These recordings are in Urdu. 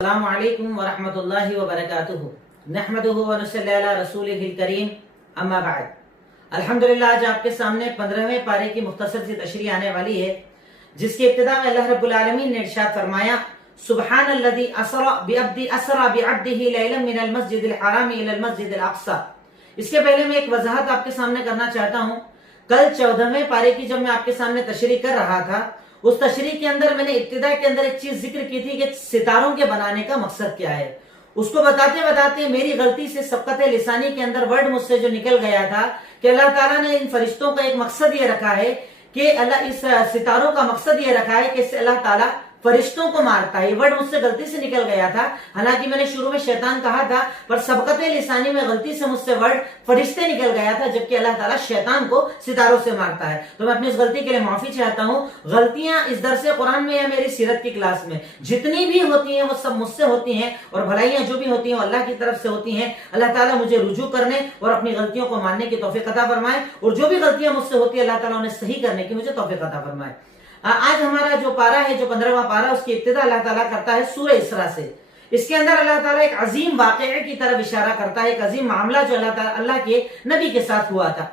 السلام علیکم ورحمۃ اللہ وبرکاتہ نحمدہ ونصلی علی رسولہ الکریم اما بعد الحمدللہ آج آپ کے سامنے 15ویں پارے کی مختصر سی تشریح آنے والی ہے، جس کی ابتدا میں اللہ رب العالمین نے ارشاد فرمایا سبحان الذی اسرا بعبدہ لیلا من المسجد الحرام الی المسجد الاقصی۔ اس کے پہلے میں ایک وضاحت آپ کے سامنے کرنا چاہتا ہوں۔ کل 14ویں پارے کی جب میں آپ کے سامنے تشریح کر رہا تھا، اس تشریح کے اندر میں نے ابتدا کے اندر ایک چیز ذکر کی تھی کہ ستاروں کے بنانے کا مقصد کیا ہے۔ اس کو بتاتے بتاتے میری غلطی سے سبقت لسانی کے اندر ورڈ مجھ سے جو نکل گیا تھا کہ اللہ تعالیٰ نے ان فرشتوں کا ایک مقصد یہ رکھا ہے کہ اللہ اس ستاروں کا مقصد یہ رکھا ہے کہ اس سے اللہ تعالیٰ فرشتوں کو مارتا ہے۔ یہ ورڈ مجھ سے غلطی سے نکل گیا تھا، حالانکہ میں نے شروع میں شیطان کہا تھا، پر سبقت لسانی میں غلطی سے مجھ سے ورڈ فرشتے نکل گیا تھا، جبکہ اللہ تعالیٰ شیطان کو ستاروں سے مارتا ہے۔ تو میں اپنی اس غلطی کے لیے معافی چاہتا ہوں۔ غلطیاں اس درس قرآن میں یا میری سیرت کی کلاس میں جتنی بھی ہوتی ہیں وہ سب مجھ سے ہوتی ہیں، اور بھلائیاں جو بھی ہوتی ہیں وہ اللہ کی طرف سے ہوتی ہیں۔ اللہ تعالیٰ مجھے رجوع کرنے اور اپنی غلطیوں کو ماننے کی توفیق عطا فرمائے، اور جو بھی غلطیاں مجھ سے ہوتی ہیں اللہ تعالیٰ انہیں صحیح کرنے کی مجھے توفیق عطا فرمائے۔ آج ہمارا جو پارہ ہے، جو 15واں پارہ، اس کی ابتدا اللہ تعالیٰ کرتا ہے سورہ اسراء سے۔ اس کے اندر اللہ تعالیٰ ایک عظیم واقعے کی طرف اشارہ کرتا ہے، ایک عظیم معاملہ جو اللہ کے نبی کے ساتھ ہوا تھا۔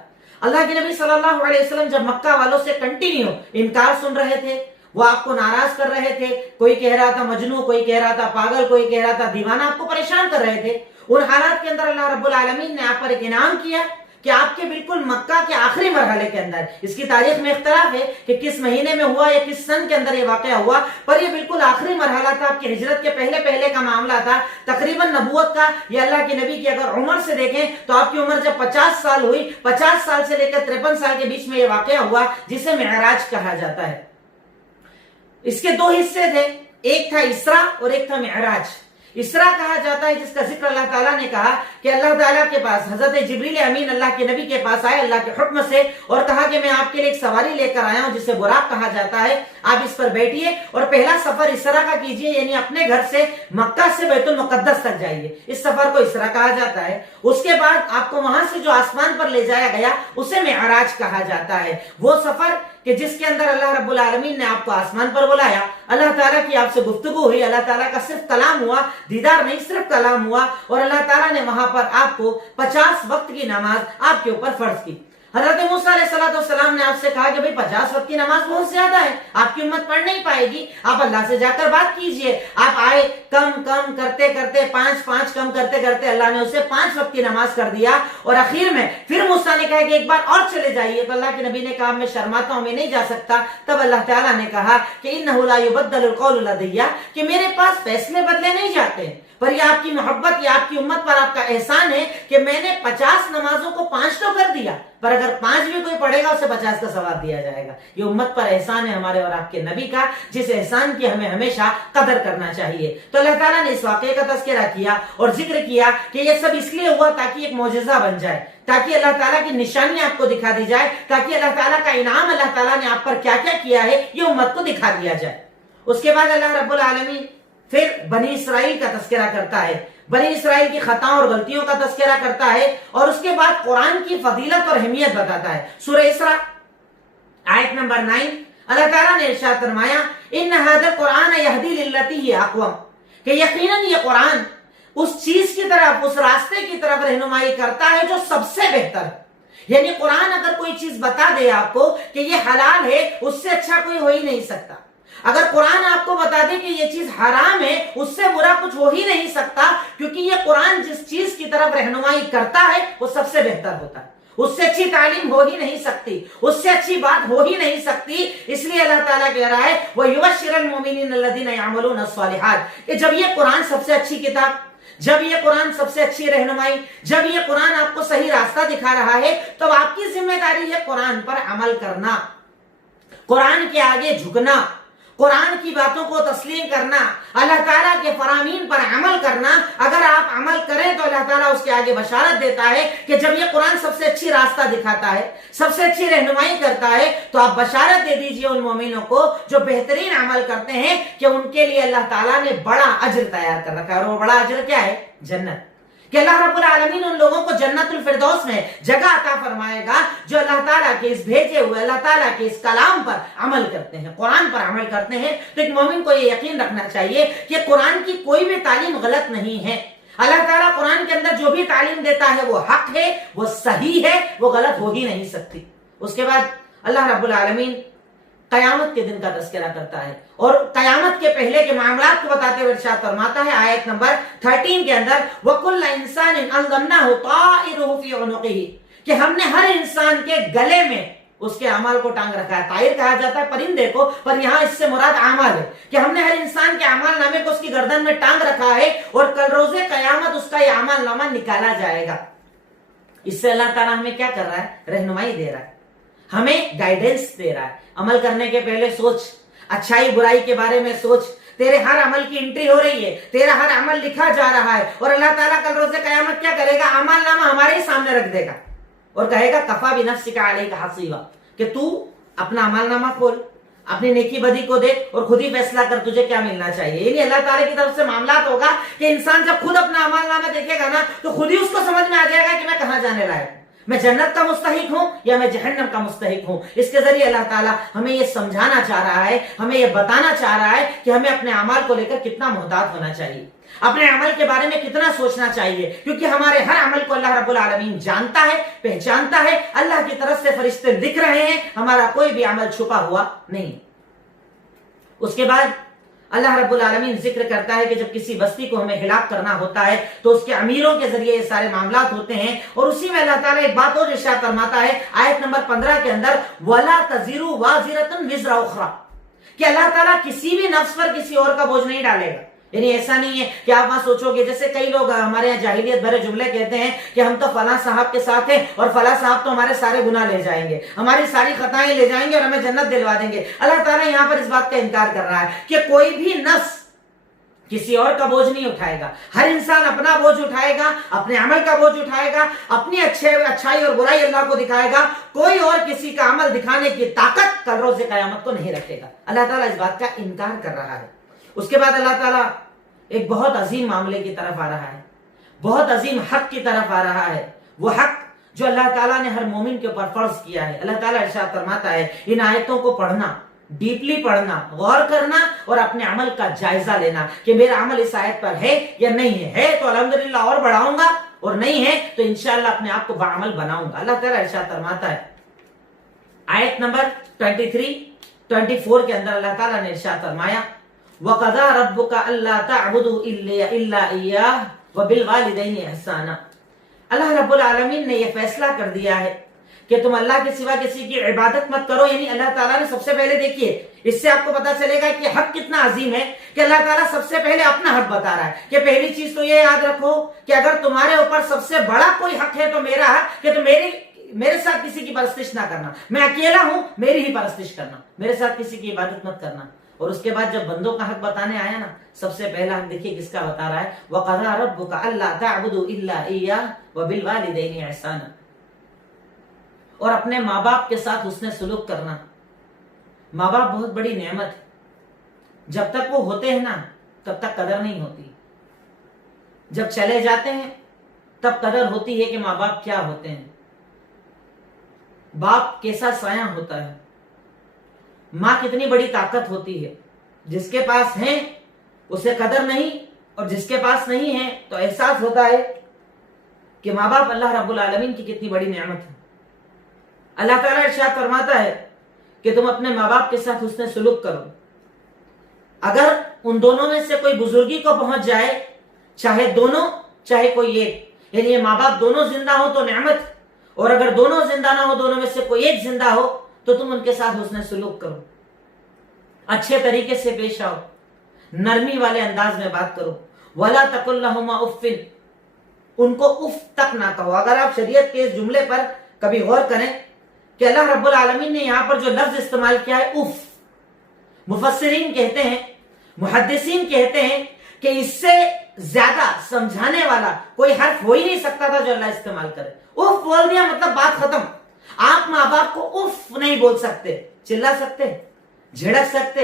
اللہ کے نبی صلی اللہ علیہ وسلم جب مکہ والوں سے کنٹینیو انکار سن رہے تھے، وہ آپ کو ناراض کر رہے تھے، کوئی کہہ رہا تھا مجنون، کوئی کہہ رہا تھا پاگل، کوئی کہہ رہا تھا دیوانہ، آپ کو پریشان کر رہے تھے۔ ان حالات کے اندر اللہ رب العالمین نے آپ پر ایک انعام کیا کہ آپ کے بالکل مکہ کے آخری مرحلے کے اندر، اس کی تاریخ میں اختلاف ہے کہ کس مہینے میں ہوا یا کس سن کے اندر یہ واقعہ ہوا، پر یہ بالکل آخری مرحلہ تھا، آپ کی ہجرت کے پہلے کا معاملہ تھا، تقریباً نبوت کا، یا اللہ کے نبی کی اگر عمر سے دیکھیں تو آپ کی عمر جب 50 سال ہوئی، 50 سال سے لے کر 53 سال کے بیچ میں یہ واقعہ ہوا، جسے معراج کہا جاتا ہے۔ اس کے دو حصے تھے، ایک تھا اسراء اور ایک تھا معراج۔ اسراء کہا جاتا ہے جس کا ذکر اللہ تعالیٰ نے کہا کہ اللہ تعالیٰ کے پاس حضرت جبریل امین اللہ کے نبی کے پاس آئے اللہ کے حکم سے، اور کہا کہ میں آپ کے لیے ایک سواری لے کر آیا ہوں جسے براق کہا جاتا ہے، آپ اس پر بیٹھیے اور پہلا سفر اسراء کا کیجئے، یعنی اپنے گھر سے مکہ سے بیت المقدس تک جائیے۔ اس سفر کو اسراء کہا جاتا ہے۔ اس کے بعد آپ کو وہاں سے جو آسمان پر لے جایا گیا اسے معراج کہا جاتا ہے۔ وہ سفر کہ جس کے اندر اللہ رب العالمین نے آپ کو آسمان پر بلایا، اللہ تعالیٰ کی آپ سے گفتگو ہوئی، اللہ تعالیٰ کا صرف کلام ہوا، دیدار نہیں، صرف کلام ہوا، اور اللہ تعالیٰ نے وہاں پر آپ کو 50 وقت کی نماز آپ کے اوپر فرض کی۔ حضرت موسیٰ علیہ السلام نے آپ سے کہا کہ بھئی 50 وقت کی نماز بہت زیادہ ہے، آپ کی امت پڑھ نہیں پائے گی، آپ اللہ سے جا کر بات کیجئے۔ آپ آئے، کم کرتے کرتے 5 کم کرتے کرتے اللہ نے اسے 5 وقت کی نماز کر دیا، اور اخیر میں پھر موسیٰ نے کہا کہ ایک بار اور چلے جائیے، تو اللہ کے نبی نے کہا میں شرماتا ہوں، میں نہیں جا سکتا۔ تب اللہ تعالیٰ نے کہا کہ انہ لا یبدل القول لدی، کہ میرے پاس فیصلے بدلے نہیں جاتے، پر یہ آپ کی محبت، یہ آپ کی امت پر آپ کا احسان ہے کہ میں نے 50 نمازوں کو 5 تو کر دیا، پر اگر 5 بھی کوئی پڑھے گا اسے 50 کا ثواب دیا جائے گا۔ یہ امت پر احسان ہے ہمارے اور آپ کے نبی کا، جس احسان کی ہمیں ہمیشہ قدر کرنا چاہیے۔ تو اللہ تعالیٰ نے اس واقعے کا تذکرہ کیا اور ذکر کیا کہ یہ سب اس لیے ہوا تاکہ ایک معجزہ بن جائے، تاکہ اللہ تعالیٰ کی نشانی آپ کو دکھا دی جائے، تاکہ اللہ تعالیٰ کا انعام، اللہ تعالیٰ نے آپ پر کیا کیا کیا ہے، یہ امت کو دکھا دیا جائے۔ اس کے بعد اللہ رب العالمین پھر بنی اسرائیل کا تذکرہ کرتا ہے، بنی اسرائیل کی خطاؤں اور غلطیوں کا تذکرہ کرتا ہے، اور اس کے بعد قرآن کی فضیلت اور اہمیت بتاتا ہے۔ سورہ اسراء آیت نمبر 9 اللہ تعالیٰ نے ارشاد فرمایا ان ھذا القرآن یہدی للتی ہی اقوم، کہ یقیناً یہ قرآن اس چیز کی طرف، اس راستے کی طرف رہنمائی کرتا ہے جو سب سے بہتر ہے۔ یعنی قرآن اگر کوئی چیز بتا دے آپ کو کہ یہ حلال ہے، اس سے اچھا کوئی ہو ہی نہیں سکتا۔ اگر قرآن آپ کو بتا دے کہ یہ چیز حرام ہے، اس سے برا کچھ ہو ہی نہیں سکتا، کیونکہ یہ قرآن جس چیز کی طرف رہنمائی کرتا ہے وہ سب سے بہتر ہوتا ہے۔ اس سے اچھی تعلیم ہو ہی نہیں سکتی، اس سے اچھی بات ہو ہی نہیں سکتی۔ اس لیے اللہ تعالیٰ کہہ رہا ہے وَيُبَشِّرُ الْمُؤْمِنِينَ الَّذِينَ يَعْمَلُونَ الصَّالِحَاتِ، کہ جب یہ قرآن سب سے اچھی کتاب، جب یہ قرآن سب سے اچھی رہنمائی، جب یہ قرآن آپ کو صحیح راستہ دکھا رہا ہے، تو آپ کی ذمہ داری ہے قرآن پر عمل کرنا، قرآن کے آگے جھکنا، قرآن کی باتوں کو تسلیم کرنا، اللہ تعالیٰ کے فرامین پر عمل کرنا۔ اگر آپ عمل کریں تو اللہ تعالیٰ اس کے آگے بشارت دیتا ہے کہ جب یہ قرآن سب سے اچھی راستہ دکھاتا ہے، سب سے اچھی رہنمائی کرتا ہے، تو آپ بشارت دے دیجئے ان مومنوں کو جو بہترین عمل کرتے ہیں کہ ان کے لیے اللہ تعالیٰ نے بڑا اجر تیار کر رکھا ہے، اور وہ بڑا اجر کیا ہے؟ جنت۔ کہ اللہ رب العالمین ان لوگوں کو جنت الفردوس میں جگہ عطا فرمائے گا جو اللہ تعالیٰ کے اس بھیجے ہوئے اللہ تعالیٰ کے اس کلام پر عمل کرتے ہیں، قرآن پر عمل کرتے ہیں۔ تو ایک مومن کو یہ یقین رکھنا چاہیے کہ قرآن کی کوئی بھی تعلیم غلط نہیں ہے۔ اللہ تعالیٰ قرآن کے اندر جو بھی تعلیم دیتا ہے وہ حق ہے، وہ صحیح ہے، وہ غلط ہو ہی نہیں سکتی۔ اس کے بعد اللہ رب العالمین قیامت کے دن کا تذکرہ کرتا ہے اور قیامت کے پہلے کے معاملات کو بتاتے ہوئے ارشاد فرماتا ہے آیت نمبر 13 کے اندر وَكُلَّ إِنسَانٍ أَلْزَمْنَاهُ طَائِرَهُ فِي عُنُقِهِ، کہ ہم نے ہر انسان کے گلے میں اس کے اعمال کو ٹانگ رکھا ہے۔ طائر کہا جاتا ہے پرندے کو، پر یہاں اس سے مراد اعمال ہے کہ ہم نے ہر انسان کے اعمال نامے کو اس کی گردن میں ٹانگ رکھا ہے اور کل روز قیامت اس کا یہ اعمال نامہ نکالا جائے گا۔ اس سے اللہ تعالیٰ ہمیں کیا کر رہا ہے؟ رہنمائی دے رہا ہے، ہمیں گائیڈنس دے رہا ہے۔ عمل کرنے کے پہلے سوچ، اچھائی برائی کے بارے میں سوچ، تیرے ہر عمل کی انٹری ہو رہی ہے، تیرا ہر عمل لکھا جا رہا ہے اور اللہ تعالیٰ کل روز قیامت کیا کرے گا؟ اعمال نامہ ہمارے ہی سامنے رکھ دے گا اور کہے گا کفا بنفسک علیک حسیبا، کہ تو اپنا اعمال نامہ کھول، اپنی نیکی بدی کو دیکھ اور خود ہی فیصلہ کر تجھے کیا ملنا چاہیے۔ یعنی اللہ تعالیٰ کی طرف سے معاملات ہوگا کہ انسان جب خود اپنا اعمال نامہ دیکھے گا نا تو خود ہی اس کو سمجھ میں آ جائے گا کہ میں کہاں جانے لائق ہوں، میں جنت کا مستحق ہوں یا میں جہنم کا مستحق ہوں۔ اس کے ذریعے اللہ تعالیٰ ہمیں یہ سمجھانا چاہ رہا ہے، ہمیں یہ بتانا چاہ رہا ہے کہ ہمیں اپنے اعمال کو لے کر کتنا محتاط ہونا چاہیے، اپنے عمل کے بارے میں کتنا سوچنا چاہیے، کیونکہ ہمارے ہر عمل کو اللہ رب العالمین جانتا ہے، پہچانتا ہے۔ اللہ کی طرف سے فرشتے لکھ رہے ہیں، ہمارا کوئی بھی عمل چھپا ہوا نہیں۔ اس کے بعد اللہ رب العالمین ذکر کرتا ہے کہ جب کسی بستی کو ہمیں ہلاک کرنا ہوتا ہے تو اس کے امیروں کے ذریعے یہ سارے معاملات ہوتے ہیں، اور اسی میں اللہ تعالیٰ ایک بات اور ارشاد فرماتا ہے آیت نمبر 15 کے اندر وَلَا تَزِرُ وَازِرَةٌ وِزْرَ أُخْرَى، کہ اللہ تعالیٰ کسی بھی نفس پر کسی اور کا بوجھ نہیں ڈالے گا۔ یعنی ایسا نہیں ہے کہ آپ وہاں سوچو گے، جیسے کئی لوگ ہمارے یہاں جاہلیت بھرے جملے کہتے ہیں کہ ہم تو فلاں صاحب کے ساتھ ہیں اور فلاں صاحب تو ہمارے سارے گناہ لے جائیں گے، ہماری ساری خطائیں لے جائیں گے اور ہمیں جنت دلوا دیں گے۔ اللہ تعالیٰ یہاں پر اس بات کا انکار کر رہا ہے کہ کوئی بھی نفس کسی اور کا بوجھ نہیں اٹھائے گا، ہر انسان اپنا بوجھ اٹھائے گا، اپنے عمل کا بوجھ اٹھائے گا، اپنی اچھائی اور برائی اللہ کو دکھائے گا۔ کوئی اور کسی کا عمل دکھانے کی طاقت کل روز قیامت کو نہیں رکھے گا۔ اللہ تعالیٰ اس بات کا انکار کر رہا ہے۔ اس کے بعد اللہ تعالیٰ ایک بہت عظیم معاملے کی طرف آ رہا ہے، بہت عظیم حق کی طرف آ رہا ہے، وہ حق جو اللہ تعالیٰ نے ہر مومن کے اوپر فرض کیا ہے۔ اللہ تعالیٰ ارشاد فرماتا ہے ان آیتوں کو پڑھنا، ڈیپلی پڑھنا، غور کرنا اور اپنے عمل کا جائزہ لینا کہ میرا عمل اس آیت پر ہے یا نہیں ہے تو الحمدللہ اور بڑھاؤں گا، اور نہیں ہے تو انشاءاللہ اپنے آپ کو باعمل بناؤں گا۔ اللہ تعالیٰ ارشاد فرماتا ہے آیت نمبر 24 کے اندر اللہ تعالیٰ نے ارشاد فرمایا وَقَضَىٰ رَبُّكَ أَلَّا تَعْبُدُوا إِلَّا إِيَّاهُ وَبِالْوَالِدَيْنِ إِحْسَانًا۔ اللہ رب العالمین نے یہ فیصلہ کر دیا ہے کہ تم اللہ کے سوا کسی کی عبادت مت کرو۔ یعنی اللہ تعالیٰ نے سب سے پہلے، دیکھیے اس سے آپ کو پتا چلے گا کہ حق کتنا عظیم ہے کہ اللہ تعالیٰ سب سے پہلے اپنا حق بتا رہا ہے کہ پہلی چیز تو یہ یاد رکھو کہ اگر تمہارے اوپر سب سے بڑا کوئی حق ہے تو میرا حق کہ تم میرے ساتھ کسی کی پرستش نہ کرنا، میں اکیلا ہوں، میری ہی پرستش کرنا، میرے ساتھ کسی کی عبادت مت کرنا۔ اور اس کے بعد جب بندوں کا حق بتانے آیا نا، سب سے پہلا حق دیکھیے کس کا بتا رہا ہے وَقَضَىٰ رَبُّكَ أَلَّا تَعْبُدُوا إِلَّا إِيَّاهُ وَبِالْوَالِدَيْنِ إِحْسَانًا، اور اپنے ماں باپ کے ساتھ حسن سلوک کرنا۔ ماں باپ بہت بڑی نعمت ہے، جب تک وہ ہوتے ہیں نا تب تک قدر نہیں ہوتی، جب چلے جاتے ہیں تب قدر ہوتی ہے کہ ماں باپ کیا ہوتے ہیں، باپ کیسا سایہ ہوتا ہے، ماں کتنی بڑی طاقت ہوتی ہے۔ جس کے پاس ہیں اسے قدر نہیں، اور جس کے پاس نہیں ہے تو احساس ہوتا ہے کہ ماں باپ اللہ رب العالمین کی کتنی بڑی نعمت ہے۔ اللہ تعالیٰ ارشاد فرماتا ہے کہ تم اپنے ماں باپ کے ساتھ حسن سلوک کرو۔ اگر ان دونوں میں سے کوئی بزرگی کو پہنچ جائے، چاہے دونوں چاہے کوئی ایک، یعنی یہ ماں باپ دونوں زندہ ہو تو نعمت، اور اگر دونوں زندہ نہ ہو، دونوں میں سے کوئی ایک زندہ ہو تو تم ان کے ساتھ حسن سلوک کرو، اچھے طریقے سے پیش آؤ، نرمی والے انداز میں بات کرو۔ وَلَا تَقُلْ لَهُمَا اُفٍّ، ان کو اف تک نہ کہو۔ اگر آپ شریعت کے اس جملے پر کبھی غور کریں کہ اللہ رب العالمین نے یہاں پر جو لفظ استعمال کیا ہے اف، مفسرین کہتے ہیں، محدثین کہتے ہیں کہ اس سے زیادہ سمجھانے والا کوئی حرف ہو ہی نہیں سکتا تھا جو اللہ استعمال کرے۔ اف بول دیا مطلب بات ختم۔ آپ ماں باپ کو اف نہیں بول سکتے، چلا سکتے، جھڑک سکتے،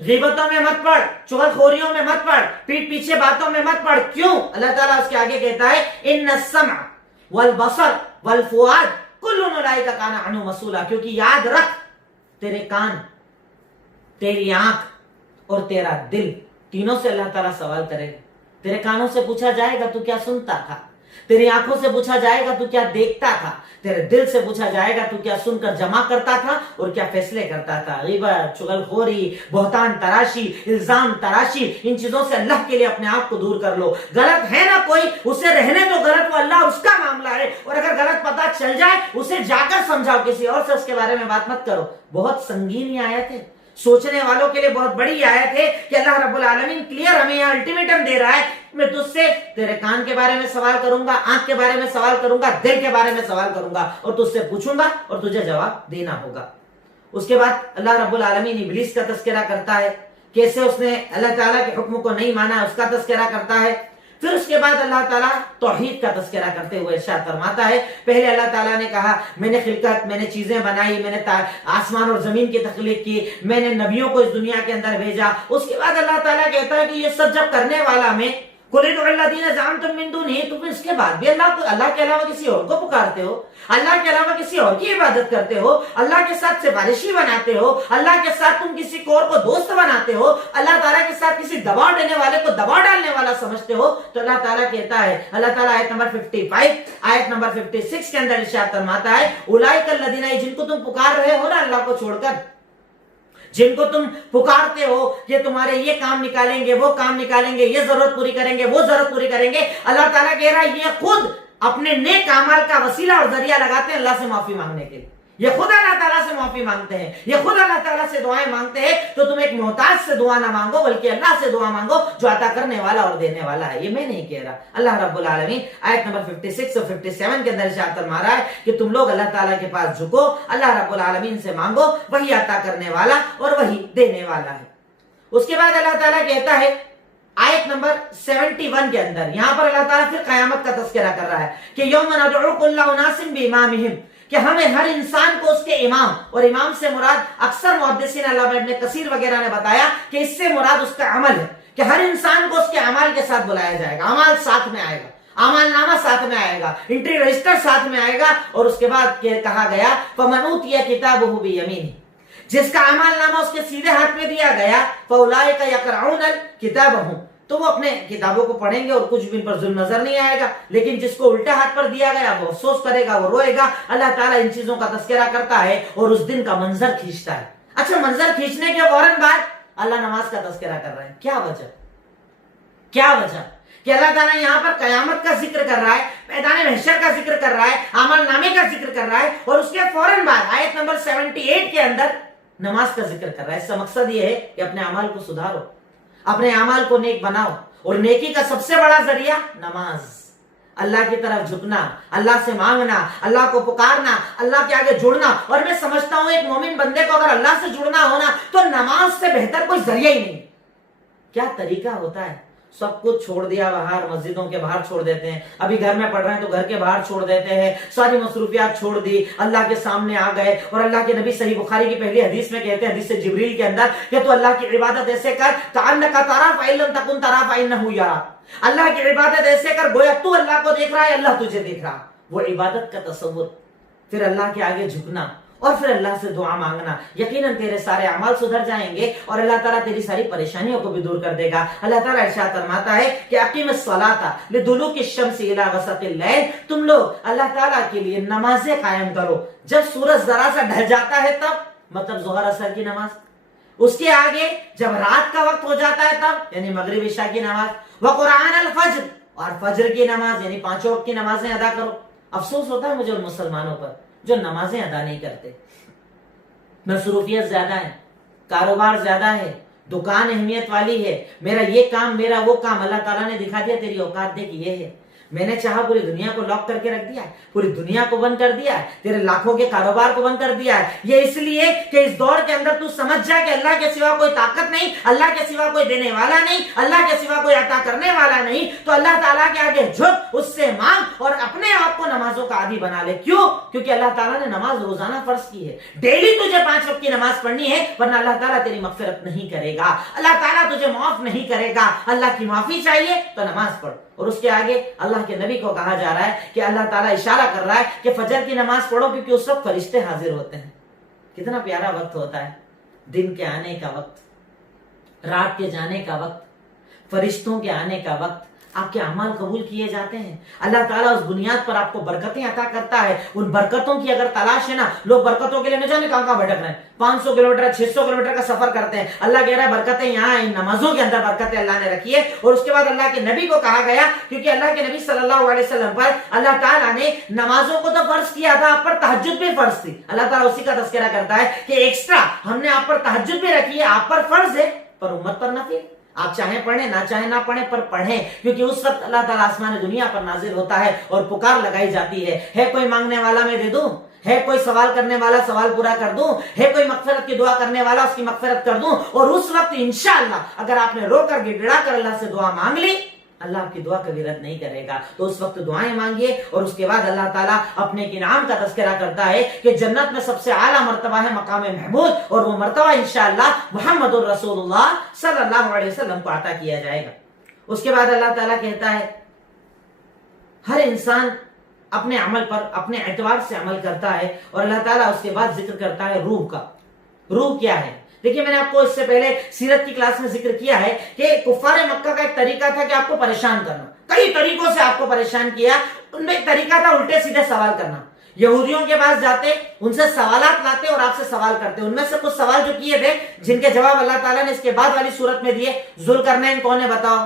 غیبتوں میں مت پڑ، چغلخوریوں میں مت پڑ، پیٹ پیچھے باتوں میں مت پڑ. کیوں؟ اللہ تعالیٰ اس کے آگے کہتا ہے ان السمع والبصر والفؤاد کل اولئک کان عنہ مسئولا. کیونکہ یاد رکھ، تیرے کان، تیری آنکھ اور تیرا دل، تینوں سے اللہ تعالیٰ سوال کرے گا. تیرے کانوں سے پوچھا جائے گا تو کیا سنتا تھا، تیری آنکھوں سے پوچھا جائے گا تو کیا دیکھتا تھا، تیرے دل سے پوچھا جائے گا تو کیا سن کر جمع کرتا تھا اور کیا فیصلے کرتا تھا. غیبت، چغلخوری، بہتان تراشی، الزام تراشی، ان چیزوں سے اللہ کے لیے اپنے آپ کو دور کر لو. غلط ہے نا کوئی، اسے رہنے تو غلط، وہ اللہ اس کا معاملہ ہے. اور اگر غلط پتہ چل جائے اسے جا کر سمجھاؤ، کسی اور سے اس کے بارے میں بات مت کرو. بہت سنگین یہ آیت ہے، سوچنے والوں کے لیے بہت بڑی آیت ہے کہ اللہ رب العالمین کلیئر ہمیں یہاں الٹیمیٹم دے رہا ہے. میں تجھ سے تیرے کان کے بارے میں سوال کروں گا، آنکھ کے بارے میں سوال کروں گا، دل کے بارے میں سوال کروں گا، اور تجھ سے پوچھوں گا اور تجھے جواب دینا ہوگا. اس کے بعد اللہ رب العالمین ابلیس کا تذکرہ کرتا ہے، کیسے اس نے اللہ تعالیٰ کے حکم کو نہیں مانا، اس کا تذکرہ کرتا ہے. پھر اس کے بعد اللہ تعالیٰ توحید کا تذکرہ کرتے ہوئے ارشاد فرماتا ہے، پہلے اللہ تعالیٰ نے کہا میں نے خلقت، میں نے چیزیں بنائی، میں نے آسمان اور زمین کی تخلیق کی، میں نے نبیوں کو اس دنیا کے اندر بھیجا. اس کے بعد اللہ تعالیٰ کہتا ہے کہ یہ سب جب کرنے والا میں قُلِ ادْعُوا الَّذِينَ زَعَمْتُم مِّن دُونِهِ، تو پھر اس کے بعد بھی اللہ کے علاوہ کسی اور کو پکارتے ہو، اللہ کے علاوہ کسی اور کی عبادت کرتے ہو، اللہ کے ساتھ سفارشی بناتے ہو، اللہ کے ساتھ تم کسی اور کو دوست بناتے ہو، اللہ تعالیٰ کے ساتھ کسی دباؤ دینے والے کو دباؤ ڈالنے والا سمجھتے ہو. تو اللہ تعالیٰ کہتا ہے، اللہ تعالیٰ آیت نمبر 55 آیت نمبر 56 کے اندر ارشاد فرماتا ہے اولئک الذین، جن کو تم پکار رہے ہو نا اللہ کو چھوڑ کر، جن کو تم پکارتے ہو کہ تمہارے یہ کام نکالیں گے، وہ کام نکالیں گے، یہ ضرورت پوری کریں گے، وہ ضرورت پوری کریں گے، اللہ تعالیٰ کہہ رہا ہے یہ خود اپنے نیک اعمال کا وسیلہ اور ذریعہ لگاتے ہیں اللہ سے معافی مانگنے کے لیے. یہ خود اللہ تعالیٰ سے معافی مانگتے ہیں، یہ خود اللہ تعالیٰ سے دعائیں مانگتے ہیں. تو تم ایک محتاج سے دعا نہ مانگو، بلکہ اللہ سے دعا مانگو جو عطا کرنے والا اور دینے والا ہے. یہ میں نہیں کہہ رہا، اللہ رب العالمین آیت نمبر 56 اور 57 کے اندر ارشاد فرما رہا ہے کہ تم لوگ اللہ تعالیٰ کے پاس جھکو، اللہ رب العالمین سے مانگو، وہی عطا کرنے والا اور وہی دینے والا ہے. اس کے بعد اللہ تعالیٰ کہتا ہے آیت نمبر 71 کے اندر، یہاں پر اللہ تعالیٰ پھر قیامت کا تذکرہ کر رہا ہے کہ یوم ندعو کل اناس بامامہم، کہ ہمیں ہر انسان کو اس کے امام، اور امام سے مراد اکثر محدثین علامہ ابن کثیر وغیرہ نے بتایا کہ اس سے مراد اس کا عمل ہے، کہ ہر انسان کو اس کے اعمال کے ساتھ بلایا جائے گا. اعمال ساتھ میں آئے گا، اعمال نامہ ساتھ میں آئے گا، انٹری رجسٹر ساتھ میں آئے گا. اور اس کے بعد کہا گیا فمن اوتی کتابہ بیمینہ، جس کا اعمال نامہ اس کے سیدھے ہاتھ میں دیا گیا فاولئک یقرؤون کتابہم، تو وہ اپنے کتابوں کو پڑھیں گے اور کچھ بھی ان پر ظلم نظر نہیں آئے گا. لیکن جس کو الٹا ہاتھ پر دیا گیا وہ افسوس کرے گا، وہ روئے گا. اللہ تعالیٰ ان چیزوں کا تذکرہ کرتا ہے اور اس دن کا منظر کھینچتا ہے. اچھا، منظر کھینچنے کے فوراً بعد اللہ نماز کا تذکرہ کر رہے ہیں. کیا وجہ؟ کیا وجہ کہ اللہ تعالیٰ یہاں پر قیامت کا ذکر کر رہا ہے، میدان محشر کا ذکر کر رہا ہے، اعمال نامے کا ذکر کر رہا ہے، اور اس کے فوراً بعد آیت نمبر 78 کے اندر نماز کا ذکر کر رہا ہے. اس کا مقصد یہ ہے کہ اپنے اعمال کو سدھارو، اپنے اعمال کو نیک بناؤ. اور نیکی کا سب سے بڑا ذریعہ نماز، اللہ کی طرف جھکنا، اللہ سے مانگنا، اللہ کو پکارنا، اللہ کے آگے جڑنا. اور میں سمجھتا ہوں ایک مومن بندے کو اگر اللہ سے جڑنا ہونا تو نماز سے بہتر کوئی ذریعہ ہی نہیں. کیا طریقہ ہوتا ہے، سب کچھ چھوڑ دیا باہر، مسجدوں کے باہر چھوڑ دیتے ہیں، ابھی گھر میں پڑھ رہے ہیں تو گھر کے باہر چھوڑ دیتے ہیں، ساری مصروفیات چھوڑ دی، اللہ کے سامنے آ گئے. اور اللہ کے نبی صحیح بخاری کی پہلی حدیث میں کہتے ہیں، حدیث جبریل کے اندر، کہ تو اللہ کی عبادت ایسے کر کأنک تراہ فإن لم تکن تراہ فإنہ یراک، اللہ کی عبادت ایسے کر گویا تو اللہ کو دیکھ رہا ہے، اللہ تجھے دیکھ رہا. وہ عبادت کا تصور، پھر اللہ کے آگے جھکنا اور پھر اللہ سے دعا مانگنا. یقیناً تیرے سارے اعمال سدھر جائیں گے اور اللہ تعالیٰ تیری ساری پریشانیوں کو بھی دور کر دے گا. اللہ تعالیٰ ارشاد فرماتا ہے کہ اقیم الصلاۃ لدلوک الشمس الی غسق اللیل، تم لوگ اللہ تعالیٰ کے لیے نمازیں قائم کرو جب سورج ذرا سا ڈھل جاتا ہے تب، مطلب ظہر اثر کی نماز. اس کے آگے جب رات کا وقت ہو جاتا ہے تب، یعنی مغرب عشاء کی نماز. وقرآن الفجر، اور فجر کی نماز، یعنی 5 وقت کی نمازیں ادا کرو. افسوس ہوتا ہے مجھے ان مسلمانوں پر جو نمازیں ادا نہیں کرتے. مصروفیت زیادہ ہے، کاروبار زیادہ ہے، دکان اہمیت والی ہے، میرا یہ کام، میرا وہ کام. اللہ تعالیٰ نے دکھا دیا تیری اوقات دیکھ یہ ہے، میں نے چاہا پوری دنیا کو لاک کر کے رکھ دیا ہے، پوری دنیا کو بند کر دیا ہے، تیرے لاکھوں کے کاروبار کو بند کر دیا ہے، یہ اس لیے کہ اس دور کے اندر تو سمجھ جا کہ اللہ کے سوا کوئی طاقت نہیں، اللہ کے سوا کوئی دینے والا نہیں، اللہ کے سوا کوئی عطا کرنے والا نہیں، تو اللہ تعالیٰ کے آگے جھک، اس سے مانگ اور اپنے آپ کو نمازوں کا عادی بنا لے۔ کیوں؟ کیونکہ اللہ تعالیٰ نے نماز روزانہ فرض کی ہے، ڈیلی تجھے 5 وقت کی نماز پڑھنی ہے، ورنہ اللہ تعالیٰ تیری مغفرت نہیں کرے گا، اللہ تعالیٰ تجھے معاف نہیں کرے گا۔ اللہ کی معافی چاہیے تو نماز پڑھ۔ اور اس کے آگے اللہ کے نبی کو کہا جا رہا ہے کہ اللہ تعالیٰ اشارہ کر رہا ہے کہ فجر کی نماز پڑھو، کیونکہ اس وقت فرشتے حاضر ہوتے ہیں۔ کتنا پیارا وقت ہوتا ہے، دن کے آنے کا وقت، رات کے جانے کا وقت، فرشتوں کے آنے کا وقت، آپ کے اعمال قبول کیے جاتے ہیں۔ اللہ تعالیٰ اس بنیاد پر آپ کو برکتیں عطا کرتا ہے۔ ان برکتوں کی اگر تلاش ہے نا، لوگ برکتوں کے لیے نہ جانے کہاں بھٹک رہے ہیں، 500 کلومیٹر 600 کلومیٹر کا سفر کرتے ہیں۔ اللہ کہہ رہا ہے برکتیں یہاں ہیں، ان نمازوں کے اندر برکتیں اللہ نے رکھی ہے۔ اور اس کے بعد اللہ کے نبی کو کہا گیا، کیونکہ اللہ کے نبی صلی اللہ علیہ وسلم پر اللہ تعالیٰ نے نمازوں کو تو فرض کیا تھا، آپ پر تہجد بھی فرض تھی۔ اللہ تعالیٰ اسی کا تذکرہ کرتا ہے کہ ایکسٹرا ہم نے آپ پر تہجد بھی رکھی ہے، آپ پر فرض ہے پر امت پر نفل۔ آپ چاہیں پڑھیں، نہ چاہیں نہ پڑھیں، پر پڑھیں، کیونکہ اس وقت اللہ تعالیٰ آسمان دنیا پر نازل ہوتا ہے اور پکار لگائی جاتی ہے کوئی مانگنے والا میں دے دوں، ہے کوئی سوال کرنے والا سوال پورا کر دوں، ہے کوئی مغفرت کی دعا کرنے والا اس کی مغفرت کر دوں۔ اور اس وقت انشاءاللہ اگر آپ نے رو کر گڑگڑا کر اللہ سے دعا مانگ لی، اللہ آپ کی دعا کبھی رد نہیں کرے گا۔ تو اس وقت دعائیں مانگیے۔ اور اس کے بعد اللہ تعالیٰ اپنے انعام کا تذکرہ کرتا ہے کہ جنت میں سب سے اعلیٰ مرتبہ ہے مقام محمود، اور وہ مرتبہ انشاءاللہ محمد الرسول اللہ صلی اللہ علیہ وسلم کو عطا کیا جائے گا۔ اس کے بعد اللہ تعالیٰ کہتا ہے ہر انسان اپنے عمل پر اپنے اعتبار سے عمل کرتا ہے، اور اللہ تعالیٰ اس کے بعد ذکر کرتا ہے روح کا۔ روح کیا ہے؟ دیکھیے میں نے آپ کو اس سے پہلے سیرت کی کلاس میں ذکر کیا ہے کہ کفار مکہ کا ایک طریقہ تھا کہ آپ کو پریشان کرنا، کئی طریقوں سے آپ کو پریشان کیا۔ ان میں ایک طریقہ تھا الٹے سیدھے سوال کرنا۔ یہودیوں کے پاس جاتے، ان سے سوالات لاتے اور آپ سے سوال کرتے۔ ان میں سے کچھ سوال جو کیے تھے جن کے جواب اللہ تعالیٰ نے اس کے بعد والی صورت میں دیے۔ ذوالقرنین کون ہے بتاؤ،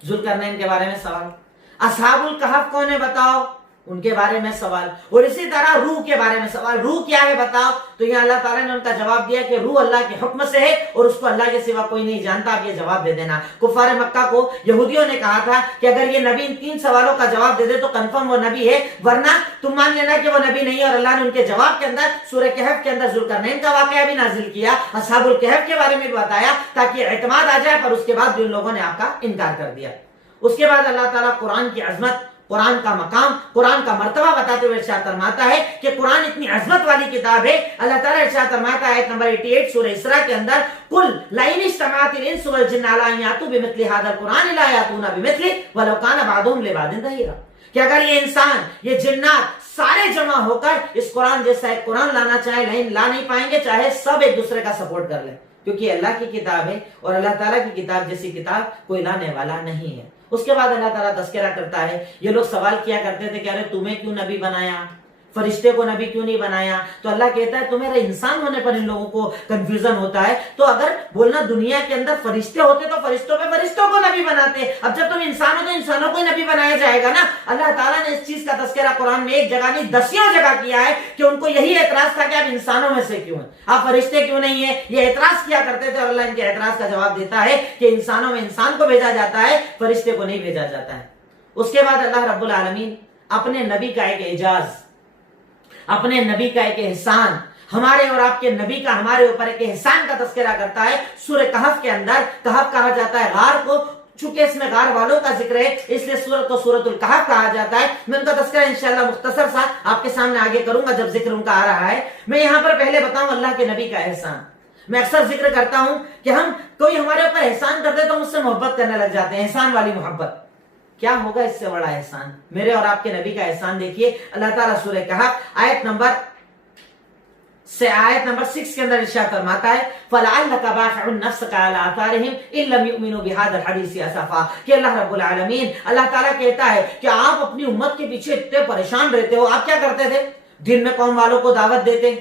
ذوالقرنین کے بارے میں سوال۔ اصحاب الکہف کون ہے بتاؤ، ان کے بارے میں سوال۔ اور اسی طرح روح کے بارے میں سوال، روح کیا ہے بتاؤ۔ تو یہ اللہ تعالیٰ نے ان کا جواب دیا کہ روح اللہ کے حکم سے ہے اور اس کو اللہ کے سوا کوئی نہیں جانتا، آپ یہ جواب دے دینا۔ کفار مکہ کو یہودیوں نے کہا تھا کہ اگر یہ نبی ان 3 سوالوں کا جواب دے دے تو کنفرم وہ نبی ہے، ورنہ تم مان لینا کہ وہ نبی نہیں ہے۔ اور اللہ نے ان کے جواب کے اندر سورہ کہف کے اندر ذوالقرنین کا واقعہ بھی نازل کیا، اصحاب الکہف کے بارے میں بھی بتایا، تاکہ اعتماد آ جائے۔ پر اس کے بعد بھی ان لوگوں نے آپ کا انکار کر دیا۔ اس کے بعد اللہ تعالیٰ قرآن کی عظمت، قرآن کا مقام، قرآن کا مرتبہ بتاتے ہوئے ارشاد فرماتا ہے کہ قرآن اتنی عظمت والی کتاب ہے۔ اللہ تعالیٰ ارشاد فرماتا ہے آیت نمبر 88 سورہ اسراء کے اندر، قل لئن اجتمعت الانس والجن علی ان یاتوا بمثل هذا القرآن لا یاتون بمثلہ ولو کان بعضهم لبعض ظہیرا، کہ اگر یہ انسان، یہ جنات سارے جمع ہو کر اس قرآن جیسا ایک قرآن لانا چاہے، لا نہیں پائیں گے، چاہے سب ایک دوسرے کا سپورٹ کر لیں، کیونکہ اللہ کی کتاب ہے اور اللہ تعالیٰ کی کتاب جیسی کتاب کوئی لانے والا نہیں ہے۔ اس کے بعد اللہ تعالیٰ تذکرہ کرتا ہے، یہ لوگ سوال کیا کرتے تھے کہ ارے تمہیں کیوں نبی بنایا، فرشتے کو نبی کیوں نہیں بنایا؟ تو اللہ کہتا ہے تمہارے انسان ہونے پر ان لوگوں کو کنفیوژن ہوتا ہے۔ تو اگر بولنا دنیا کے اندر فرشتے ہوتے تو فرشتوں پہ فرشتوں کو نبی بناتے، اب جب تم انسان ہو تو انسانوں کو نبی بنایا جائے گا نا۔ اللہ تعالیٰ نے اس چیز کا تذکرہ قرآن میں ایک جگہ نہیں 10 جگہ کیا ہے کہ ان کو یہی اعتراض تھا کہ آپ انسانوں میں سے کیوں ہیں، آپ فرشتے کیوں نہیں ہیں، یہ اعتراض کیا کرتے تھے۔ اور اللہ ان کے اعتراض کا جواب دیتا ہے کہ انسانوں میں انسان کو بھیجا جاتا ہے، فرشتے کو نہیں بھیجا جاتا ہے۔ اس کے بعد اللہ رب العالمین اپنے نبی کا ایک اعجاز، اپنے نبی کا ایک احسان، ہمارے اور آپ کے نبی کا ہمارے اوپر ایک احسان کا تذکرہ کرتا ہے سورہ کہف کے اندر۔ کہف کہا جاتا ہے غار کو، چونکہ اس میں غار والوں کا ذکر ہے اس لیے سورت کو سورت الکہف کہا جاتا ہے۔ میں ان کا تذکرہ انشاءاللہ مختصر سا آپ کے سامنے آگے کروں گا جب ذکر ان کا آ رہا ہے۔ میں یہاں پر پہلے بتاؤں اللہ کے نبی کا احسان۔ میں اکثر ذکر کرتا ہوں کہ ہم کوئی ہمارے اوپر احسان کرتے تو ہم اس سے محبت کرنے لگ جاتے ہیں، احسان والی محبت۔ کیا ہوگا اس سے بڑا احسان؟ میرے اور آپ کے نبی کا احسان دیکھیے۔ اللہ تعالیٰ سورہ کہف آیت نمبر 6 کے اندر ارشاد فرماتا ہے فَلَعَلَّكَ بَاخِعٌ نَفْسَكَ عَلَىٰ آثَارِهِمْ إِن لَّمْ يُؤْمِنُوا بِهَٰذَا الْحَدِيثِ أَسَفًا، کہ اللہ رب العالمین، اللہ تعالیٰ کہتا ہے کہ آپ اپنی امت کے پیچھے اتنے پریشان رہتے ہو۔ آپ کیا کرتے تھے؟ دن میں قوم والوں کو دعوت دیتے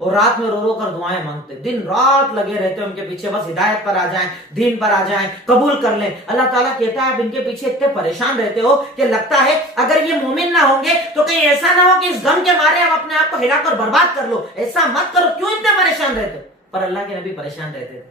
اور رات میں رو رو کر دعائیں مانگتے، دن رات لگے رہتے ان کے پیچھے، بس ہدایت پر آ جائیں، دین پر آ جائیں، قبول کر لیں۔ اللہ تعالیٰ کہتا ہے آپ ان کے پیچھے اتنے پریشان رہتے ہو کہ لگتا ہے اگر یہ مومن نہ ہوں گے تو کہیں ایسا نہ ہو کہ اس غم کے مارے آپ اپنے آپ کو ہلا کر برباد کر لو۔ ایسا مت کرو، کیوں اتنے پریشان رہتے؟ پر اللہ کے نبی پریشان رہتے تھے۔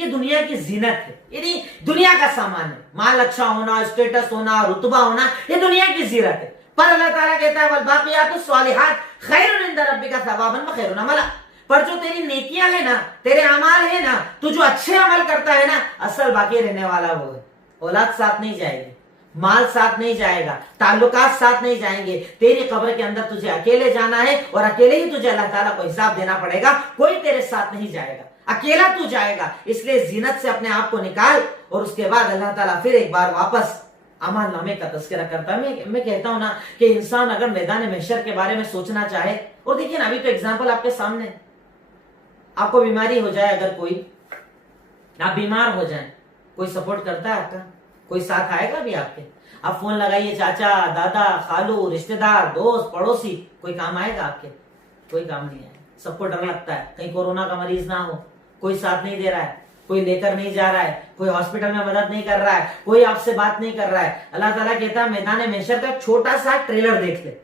یہ دنیا کی زینت ہے، یعنی دنیا کا سامان ہے. مال اچھا ہونا، اسٹیٹس ہونا، رتبہ ہونا، یہ دنیا کی زینت ہے. پر اللہ تعالیٰ کہتا ہے والباقیات الصالحات خیر عند ربک ثوابا وخیر عملا. پر جو تیری نیکیاں ہیں نا، تیرے اعمال ہیں نا، تو جو اچھے عمل کرتا ہے نا، اصل باقی رہنے والا وہ ہے. اولاد ساتھ نہیں جائے گی، مال ساتھ نہیں جائے گا، تعلقات ساتھ نہیں جائیں گے. تیری قبر کے اندر تجھے اکیلے جانا ہے اور اکیلے ہی تجھے اللہ تعالیٰ کو حساب دینا پڑے گا. کوئی تیرے ساتھ نہیں جائے گا، اکیلا تو جائے گا. اس لیے زینت سے اپنے آپ کو نکال اور اس کے بعد اللہ تعالیٰ پھر ایک بار واپس اعمال نامے کا تذکرہ کرتا ہے. میں کہتا ہوں نا کہ انسان اگر میدان محشر کے بارے میں سوچنا چاہے، اور دیکھیے نا ابھی تو ایگزامپل آپ کے سامنے، آپ کو بیماری ہو جائے، اگر کوئی آپ بیمار ہو جائیں، کوئی سپورٹ کرتا ہے آپ کا؟ کوئی ساتھ آئے گا بھی آپ کے؟ آپ فون لگائیے، چاچا، دادا، خالو، رشتہ دار، دوست، پڑوسی، کوئی کام آئے گا آپ کے؟ کوئی کام نہیں آئے. سب کو ڈر لگتا ہے کہیں کورونا کا مریض نہ ہو، کوئی ساتھ نہیں دے رہا ہے، کوئی لے کر نہیں جا رہا ہے، کوئی ہاسپٹل میں مدد نہیں کر رہا ہے، کوئی آپ سے بات نہیں کر رہا ہے. اللہ تعالیٰ کہتا ہے میدان محشر کا چھوٹا سا ٹریلر دیکھ لے.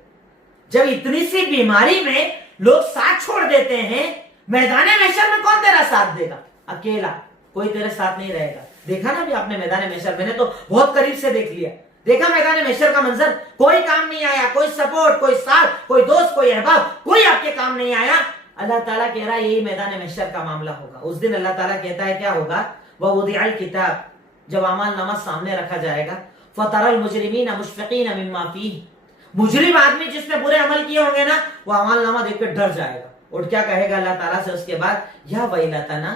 جب اتنی سی بیماری میں لوگ ساتھ چھوڑ دیتے ہیں، میدان محشر میں کون تیرا ساتھ دے گا؟ اکیلا، کوئی تیرے ساتھ نہیں رہے گا. دیکھا نا بھی آپ نے میدان محشر، میں نے تو بہت قریب سے دیکھ لیا. دیکھا میدان محشر کا منظر، کوئی کام نہیں آیا، کوئی سپورٹ، کوئی ساتھ، کوئی دوست، کوئی احباب، کوئی آپ کے کام نہیں آیا. اللہ تعالیٰ کہہ رہا ہے یہی میدان محشر کا معاملہ ہوگا. اس دن اللہ تعالیٰ کہتا ہے کیا ہوگا؟ وَوُضِعَ الْكِتَابُ، جب اعمال نامہ سامنے رکھا جائے گا، فَتَرَى الْمُجْرِمِينَ مُشْفِقِينَ مِمَّا فِيهِ، مجرم آدمی جس نے برے عمل کیے ہوں گے نا، وہ اعمال نامہ دیکھ کر ڈر جائے گا. اور کیا کہے گا اللہ تعالیٰ سے اس کے بعد؟ یا ویلتنا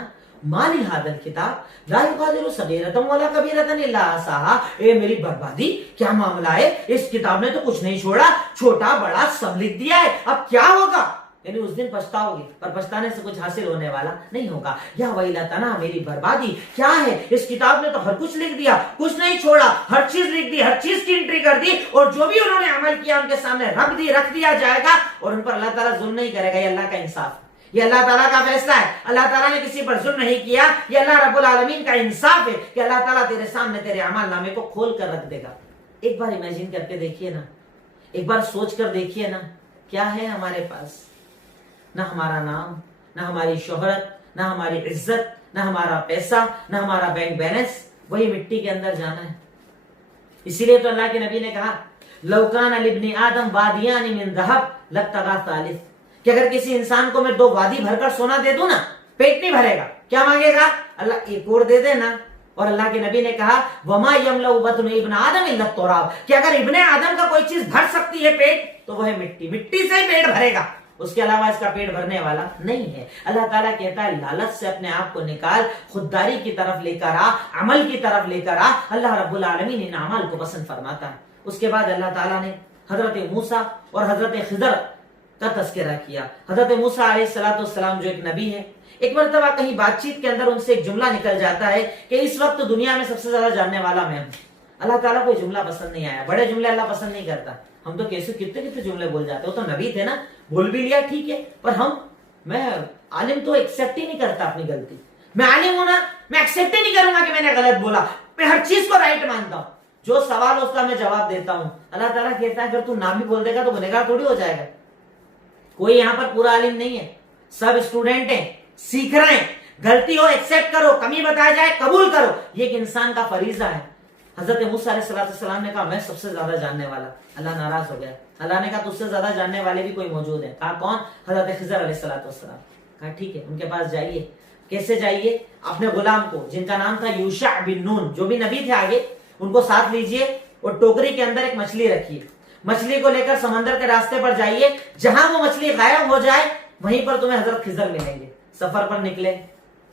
ما لہذا الکتاب لا یغادر صغیرۃ ولا کبیرۃ الا احصاها، اے میری بربادی، کیا معاملہ ہے، اس کتاب نے تو کچھ نہیں چھوڑا، چھوٹا بڑا سب لکھ دیا ہے، اب کیا ہوگا؟ یعنی اس دن پچھتاؤ گے، پر پچھتانے سے کچھ حاصل ہونے والا نہیں ہوگا. یا ویلتنا، میری بربادی، کیا ہے، اس کتاب نے تو ہر کچھ لکھ دیا، کچھ نہیں چھوڑا، ہر چیز لکھ دی، ہر چیز کی انٹری کر دی، اور جو بھی انہوں نے عمل کیا ان کے سامنے رکھ دیا جائے گا، اور ان پر اللہ تعالیٰ ظلم نہیں کرے گا. یہ اللہ کا انصاف، یہ اللہ تعالیٰ کا فیصلہ ہے. اللہ تعالیٰ نے کسی پر ظلم نہیں کیا، یہ اللہ رب العالمین کا انصاف ہے کہ اللہ تعالیٰ تیرے سامنے تیرے اعمال نامے کو کھول کر رکھ دے گا. ایک بار امیجن کر کے دیکھیے نا، ایک بار سوچ کر دیکھیے نا، کیا ہے ہمارے پاس؟ نہ ہمارا نام، نہ ہماری شہرت، نہ ہماری عزت، نہ ہمارا پیسہ، نہ ہمارا بینک بیلنس، وہی مٹی کے اندر جانا ہے. اسی لیے تو اللہ کے نبی نے کہا لو کان لابن آدم وادیان من ذهب لابتغى ثالث، کہ اگر کسی انسان کو میں 2 وادی بھر کر سونا دے دوں نا، پیٹ نہیں بھرے گا. کیا مانگے گا؟ اللہ ایک اور دے دے نا. اور اللہ کے نبی نے کہا وما يملأ بطن ابن آدم الا التراب، کہ اگر ابن آدم کا کوئی چیز بھر سکتی ہے پیٹ، تو وہ ہے مٹی. مٹی سے پیٹ بھرے گا، اس کے علاوہ اس کا پیٹ بھرنے والا نہیں ہے. اللہ تعالیٰ کہتا ہے لالچ سے اپنے آپ کو نکال، خودداری کی طرف لے کر آ، عمل کی طرف لے کر آ. اللہ رب العالمین ان اعمال کو پسند فرماتا ہے. اس کے بعد اللہ تعالیٰ نے حضرت موسیٰ اور حضرت خضر کا تذکرہ کیا. حضرت موسیٰ علیہ السلام جو ایک نبی ہے، ایک مرتبہ کہیں بات چیت کے اندر ان سے ایک جملہ نکل جاتا ہے کہ اس وقت دنیا میں سب سے زیادہ جاننے والا میں ہوں. اللہ تعالیٰ کو یہ جملہ پسند نہیں آیا. بڑے جملے اللہ پسند نہیں کرتا. ہم تو کیسے کتنے جملے بول جاتے. وہ تو نبی تھے نا، بول بھی لیا ٹھیک ہے، پر میں عالم تو ایکسپٹ ہی نہیں کرتا اپنی غلطی. میں عالم ہوں نا، میں ایکسپٹ ہی نہیں کروں گا کہ میں نے غلط بولا. میں ہر چیز کو رائٹ مانتا ہوں، جو سوال اس کا میں جواب دیتا ہوں. اللہ تعالیٰ کہتا ہے اگر تو نہ بھی بول دے گا تو گنہگار تھوڑی ہو جائے گا. کوئی یہاں پر پورا عالم نہیں ہے، سب اسٹوڈنٹ ہیں، سیکھ رہے ہیں. غلطی ہو ایکسپٹ کرو، کمی بتایا جائے قبول کرو، یہ ایک انسان کا فریضہ ہے. حضرت موسیٰ علیہ السلام نے کہا میں سب سے زیادہ جاننے والا. اللہ ناراض ہو گیا. اللہ نے کہا تجھ سے زیادہ جاننے والے بھی کوئی موجود ہیں. کہا کون؟ حضرت خضر علیہ السلام. کہا ٹھیک ہے، ان کے پاس جائیے. کیسے جائیے؟ اپنے غلام کو جن کا نام تھا یوشع بن نون، جو بھی نبی تھے آگے، ان کو ساتھ لیجئے اور ٹوکری کے اندر ایک مچھلی رکھیے. مچھلی کو لے کر سمندر کے راستے پر جائیے، جہاں وہ مچھلی غائب ہو جائے وہیں پر تمہیں حضرت خضر ملیں گے. سفر پر نکلے،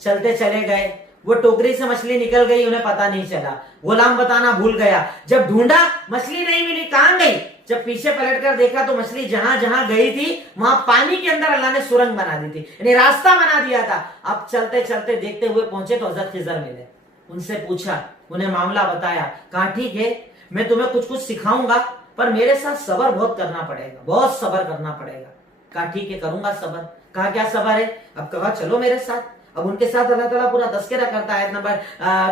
چلتے چلے گئے، وہ ٹوکری سے مچھلی نکل گئی، انہیں پتا نہیں چلا. غلام بتانا بھول گیا. جب ڈھونڈا مچھلی نہیں ملی، کہاں گئی؟ جب پیچھے پلٹ کر دیکھا تو مچھلی جہاں جہاں گئی تھی وہاں پانی کے اندر اللہ نے سرنگ بنا دی تھی، یعنی راستہ بنا دیا تھا. اب چلتے چلتے دیکھتے ہوئے پہنچے تو حضرت خضر ملے. ان سے پوچھا، انہیں معاملہ بتایا. کہا ٹھیک ہے، میں تمہیں کچھ سکھاؤں گا، پر میرے ساتھ صبر بہت کرنا پڑے گا، بہت صبر کرنا پڑے گا. کہا ٹھیک ہے، کروں گا صبر. کہا کیا صبر ہے؟ اب کہا چلو میرے ساتھ. اب ان کے ساتھ اللہ تعالیٰ پورا تذکرہ کرتا ہے. آیت نمبر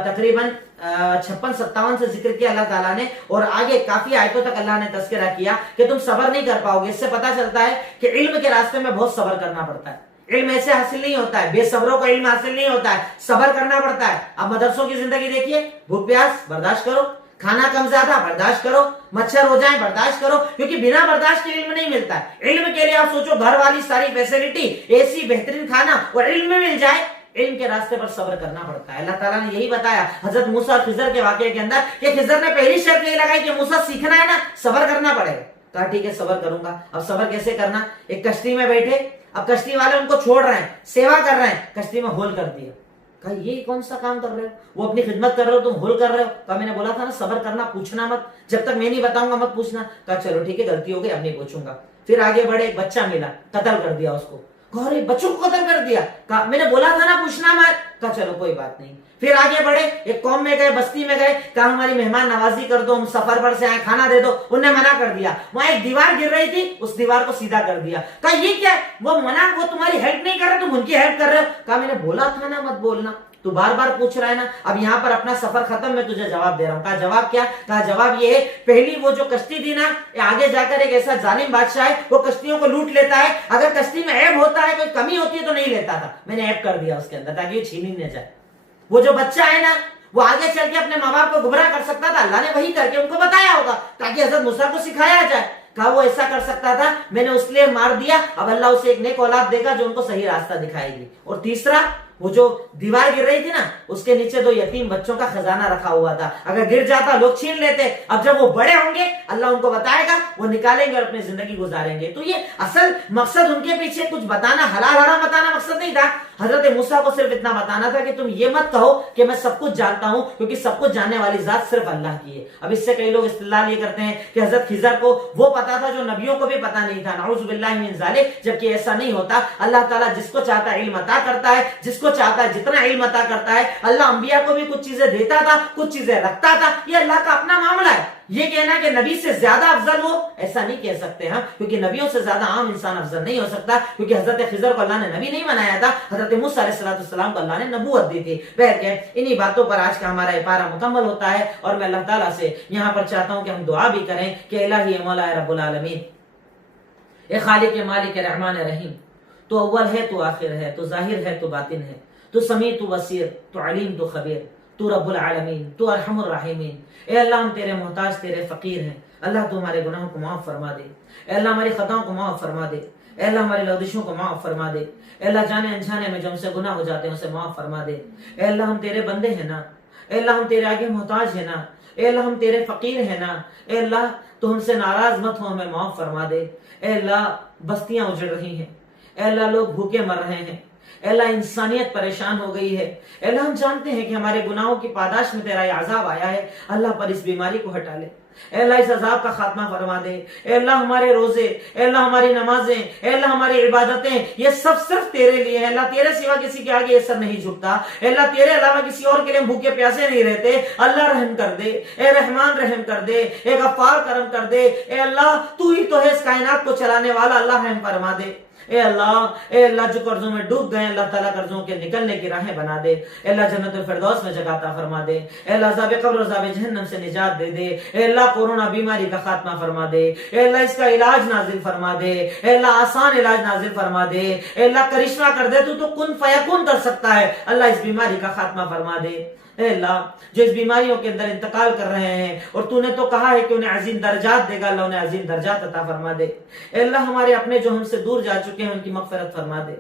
تقریباً 56-57 سے ذکر کیا اللہ تعالیٰ نے، اور آگے کافی آیتوں تک اللہ نے تذکرہ کیا کہ تم صبر نہیں کر پاؤ گے. اس سے پتا چلتا ہے کہ علم کے راستے میں بہت صبر کرنا پڑتا ہے. علم ایسے حاصل نہیں ہوتا ہے، بے صبروں کو علم حاصل نہیں ہوتا ہے، صبر کرنا پڑتا ہے۔ اب مدرسوں کی زندگی دیکھیے، بھوک پیاس برداشت کرو، کھانا کم زیادہ برداشت کرو، مچھر ہو جائیں برداشت کرو، کیونکہ بنا برداشت کے علم نہیں ملتا ہے۔ علم کے لیے آپ سوچو، گھر والی ساری فیسلٹی، اے سی، بہترین کھانا، اور علم میں مل جائے، علم کے راستے پر صبر کرنا پڑتا ہے۔ اللہ تعالیٰ نے یہی بتایا حضرت موسیٰ اور خضر کے واقعے کے اندر کہ خضر نے پہلی شرط یہ لگائی کہ موسیٰ سیکھنا ہے نا، صبر کرنا پڑے گا۔ کہا ٹھیک ہے صبر کروں گا۔ اب صبر کیسے کرنا؟ ایک کشتی میں بیٹھے، اب کشتی والے ان کو چھوڑ رہے ہیں، سیوا کر رہے ہیں، کشتی میں ہول کر دیا۔ کہا یہ کون سا کام کر رہے ہو؟ وہ اپنی خدمت کر رہے ہو، تم ہول کر رہے ہو۔ کہا میں نے بولا تھا نا صبر کرنا، پوچھنا مت، جب تک میں نہیں بتاؤں گا مت پوچھنا۔ کہا چلو ٹھیک ہے غلطی ہو گئی، اب نہیں پوچھوں گا۔ پھر آگے بڑھے، ایک بچہ ملا، قتل کر دیا اس کو۔ کہا ارے بچوں کو قتل کر دیا، کہا میں نے بولا تھا نا پوچھنا مت۔ کہا چلو کوئی بات نہیں۔ پھر آگے بڑھے، ایک قوم میں گئے، بستی میں گئے، کہا ہماری مہمان نوازی کر دو، ہم سفر پر سے آئے، کھانا دے دو۔ انہوں نے منع کر دیا۔ وہاں ایک دیوار گر رہی تھی، اس دیوار کو سیدھا کر دیا۔ کہا یہ کیا ہے؟ وہ منع، وہ تمہاری ہیلپ نہیں کر رہے، تم ان کی ہیلپ کر رہے ہو۔ کہا میں نے بولا تھا نا مت بولنا، تو بار بار پوچھ رہا ہے نا۔ اب یہاں پر اپنا سفر ختم، میں تجھے جواب دے رہا ہوں۔ کہا جواب کیا؟ کہا جواب یہ ہے، پہلی وہ جو کشتی تھی نا، آگے جا کر ایک ایسا ظالم بادشاہ ہے، وہ کشتیوں کو لوٹ لیتا ہے، اگر کشتی میں عیب ہوتا ہے، کوئی کمی ہوتی ہے تو نہیں لیتا تھا، میں نے عیب کر دیا اس کے اندر تاکہ یہ چھینی نہ جائے۔ وہ جو بچہ ہے نا، وہ آگے چل کے اپنے ماں باپ کو گمراہ کر سکتا تھا، اللہ نے وہی کر کے ان کو بتایا ہوگا تاکہ حضرت موسیٰ کو سکھایا جائے۔ کہا وہ ایسا کر سکتا تھا، میں نے اس لیے مار دیا، اب اللہ اسے ایک نیک اولاد دے گا جو ان کو صحیح راستہ دکھائے گی۔ اور تیسرا، وہ جو دیوار گر رہی تھی نا، اس کے نیچے 2 یتیم بچوں کا خزانہ رکھا ہوا تھا، اگر گر جاتا لوگ چھین لیتے، اب جب وہ بڑے ہوں گے اللہ ان کو بتائے گا، وہ نکالیں گے اور اپنی زندگی گزاریں گے۔ تو یہ اصل مقصد ان کے پیچھے کچھ بتانا، حلال حرام بتانا مقصد نہیں تھا۔ حضرت موسیٰ کو صرف اتنا بتانا تھا کہ تم یہ مت کہو کہ میں سب کچھ جانتا ہوں، کیونکہ سب کچھ جاننے والی ذات صرف اللہ کی ہے۔ اب اس سے کئی لوگ استدلال یہ کرتے ہیں کہ حضرت خضر کو وہ پتا تھا جو نبیوں کو بھی پتا نہیں تھا، نعوذ باللہ من ذالک، جبکہ ایسا نہیں ہوتا۔ اللہ تعالیٰ جس کو چاہتا ہے علم عطا کرتا ہے، جس کو چاہتا ہے جتنا علم عطا کرتا ہے۔ اللہ انبیاء کو بھی کچھ چیزیں دیتا تھا، کچھ چیزیں رکھتا تھا، یہ اللہ کا اپنا معاملہ ہے۔ یہ کہنا کہ نبی سے زیادہ افضل ہو، ایسا نہیں کہہ سکتے ہم، کیونکہ نبیوں سے زیادہ عام انسان افضل نہیں ہو سکتا، کیونکہ حضرت خضر کو اللہ نے نبی نہیں بنایا تھا، حضرت موسیٰ علیہ السلام کو اللہ نے نبوت دی تھی۔ بہرکیف انہی باتوں پر آج کا ہمارا یہ پارہ مکمل ہوتا ہے، اور میں اللہ تعالیٰ سے یہاں پر چاہتا ہوں کہ ہم دعا بھی کریں کہ الہی مولا رب العالمین، اے خالق مالک رحمان رحیم، تو اول ہے، تو آخر ہے، تو ظاہر ہے، تو باطن ہے، تو سمیع، تو بصیر، تو علیم، تو خبیر، تو رب العالمین، تو ارحم الراحمین۔ اے اللہ ہم تیرے محتاج، تیرے فقیر ہیں، اللہ تو ہمارے گناہوں کو معاف فرما دے، اے اللہ ہماری خطاؤں کو معاف فرما دے، اے اللہ ہماری لغزشوں کو معاف فرما دے، اے اللہ جانے انجانے میں جو ہم سے گناہ ہو جاتے ہیں اسے معاف فرما دے۔ اے اللہ ہم تیرے بندے ہیں نا، اے اللہ ہم تیرے آگے محتاج ہیں نا، اے اللہ ہم تیرے فقیر ہیں نا، اے اللہ تو ہم سے ناراض مت ہو، ہمیں معاف فرما دے۔ اے اللہ بستیاں اجڑ رہی ہیں، اے اللہ لوگ بھوکے مر رہے ہیں، اے اللہ انسانیت پریشان ہو گئی ہے، اے اللہ ہم جانتے ہیں کہ ہمارے گناہوں کی پاداش میں تیرا یہ عذاب آیا ہے، اللہ پر اس بیماری کو ہٹا لے، اے اللہ اس عذاب کا خاتمہ فرما دے۔ اے اللہ ہمارے روزے، اے اللہ ہماری نمازیں، اے اللہ ہماری عبادتیں، یہ سب صرف تیرے لیے ہے، اللہ تیرے سوا کسی کے آگے یہ سر نہیں جھکتا، اے اللہ تیرے علاوہ کسی اور کے لیے بھوکے پیاسے نہیں رہتے، اللہ رحم کر دے، اے رحمان رحم کر دے، اے غفار کرم کر دے، اے اللہ تو ہی تو ہے اس کائنات کو چلانے والا، اللہ رحم فرما دے۔ اے اللہ جو قرضوں میں ڈوب گئے اللہ تعالیٰ قرضوں کے نکلنے کی راہیں بنا دے، اے اللہ جنت الفردوس میں جگہ عطا فرما دے، اے اللہ عذاب قبر اور عذاب جہنم سے نجات دے دے، اے اللہ کورونا بیماری کا خاتمہ فرما دے، اے اللہ اس کا علاج نازل فرما دے، اے اللہ آسان علاج نازل فرما دے، اے اللہ کرشمہ کر دے، تو کن فیکون کر سکتا ہے، اللہ اس بیماری کا خاتمہ فرما دے۔ اے اللہ جو اس بیماریوں کے اندر انتقال کر رہے ہیں اور تو نے تو کہا ہے کہ انہیں عظیم درجات دے گا، اللہ انہیں عظیم درجات عطا فرما دے۔ اے اللہ ہمارے اپنے جو ہم سے دور جا چکے ہیں ان کی مغفرت فرما دے،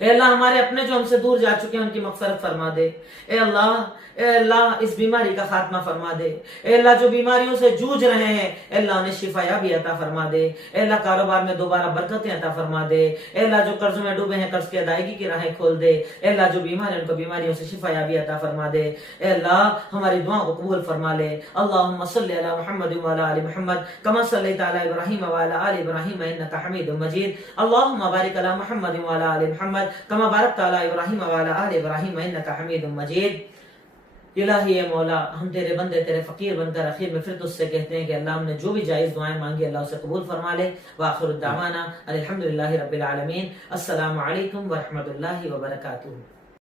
اے اللہ ہمارے اپنے جو ہم سے دور جا چکے ہیں ان کی مغفرت فرما دے۔ اے اللہ اس بیماری کا خاتمہ فرما دے، اے اللہ جو بیماریوں سے جوجھ رہے ہیں اے اللہ انہیں شفا یابی عطا فرما دے، اے اللہ کاروبار میں دوبارہ برکتیں عطا فرما دے، اے اللہ جو قرضوں میں ڈوبے ہیں قرض کی ادائیگی کی راہیں کھول دے، اے اللہ جو بیمار ہیں ان کو بیماریوں سے شفا یابی عطا فرما دے، اے اللہ ہماری دعاؤں کو قبول فرما لے۔ اللہم صلی علی محمد وعلی آل محمد کما صلیت علی ابراہیم وعلی آل ابراہیم انک حمید مجید، اللہم بارک علی محمد وعلی آل محمد کما بارکت علی ابراہیم وعلی آل ابراہیم انک حمید مجید۔ الہی مولا ہم تیرے بندے تیرے فقیر بن کر اخیر میں پھر تجھ سے کہتے ہیں کہ اللہ ہم نے جو بھی جائز دعائیں مانگی اللہ اسے قبول فرما لے۔ وآخر الدعوانا الحمدللہ رب العالمین۔ السلام علیکم ورحمۃ اللہ وبرکاتہ۔